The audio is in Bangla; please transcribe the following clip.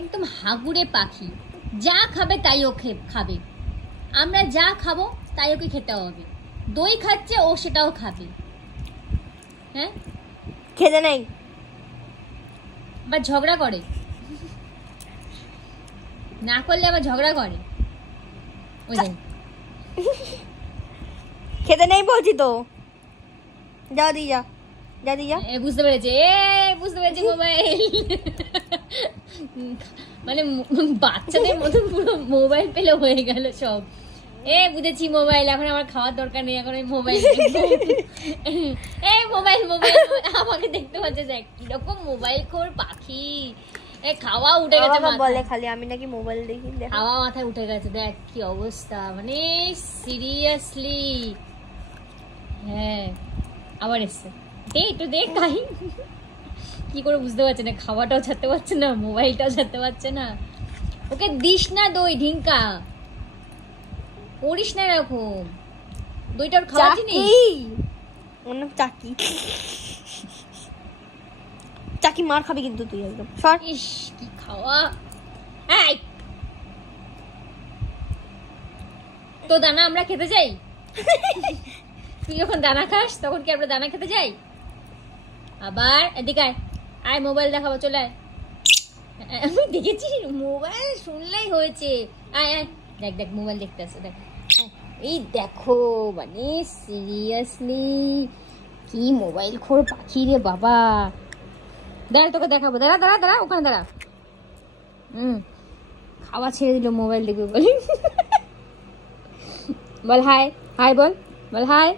একদম হাগুড়ে পাখি, যা খাবে তাই ও খাবে, আমরা যা খাবো তাই ওকে খেতে হবে। দই খাচ্ছে ও সেটাও খাবে। হ্যাঁ, খেতে নেই বা ঝগড়া করে, না করলে আবার ঝগড়া করে। ওই যে খেতে নেই বলছি তো, যা দি যা, যা দি যা। বুঝতে পেরেছে, বুঝতে পেরেছি মোবাইল। মানে বাচ্চাদের মতন পুরো মোবাইল পেলে হয়ে গেল সব। বুঝেছি মোবাইল, এখন আমার খাওয়ার দরকার নেই, এখন আমি মোবাইল মোবাইল মোবাইল আমাকে দেখতে পাচ্ছে দেখ কিরকম মোবাইল খোর পাখি। খাওয়া উঠে গেছে, বলে খালি আমি নাকি মোবাইল দেখি, খাওয়া মাথায় উঠে গেছে, দেখ কি অবস্থা, মানে সিরিয়াসলি। হ্যাঁ আবার এসছে, দে একটু দেখ খাই। কি করে বুঝতে পারছে না, খাওয়াটাও ছাড়তে পারছে না, মোবাইলটাও ছাড়তে পারছে না। ওকে দিস না দই, ঢিঙ্কা করিস না এরকম, দইটা ওর খাওয়া জিনিস। চাকি চাকি মার খাবি কিন্তু তুই একদম। সর, ইস কি খাওয়া। তো দানা আমরা খেতে যাই? তুই যখন দানা খাস তখন কি আমরা দানা খেতে যাই? আবার এদিকে আয়, আয় মোবাইল দেখাবো, চলে আয়। আমি দেখেছি মোবাইল শুনলেই হয়েছে, আয় আয় দেখ দেখ মোবাইল দেখতে আসে, দেখ এই দেখো, মানে সিরিয়াসলি কি মোবাইল খোর পাখি রে বাবা। দাঁড়া তোকে দেখাবো, দাঁড়া দাঁড়া দাঁড়া, ওখানে দাঁড়া। খাওয়া ছেড়ে দিল, মোবাইল দেখবে বলে। বল হাই, হাই বল, বল হাই।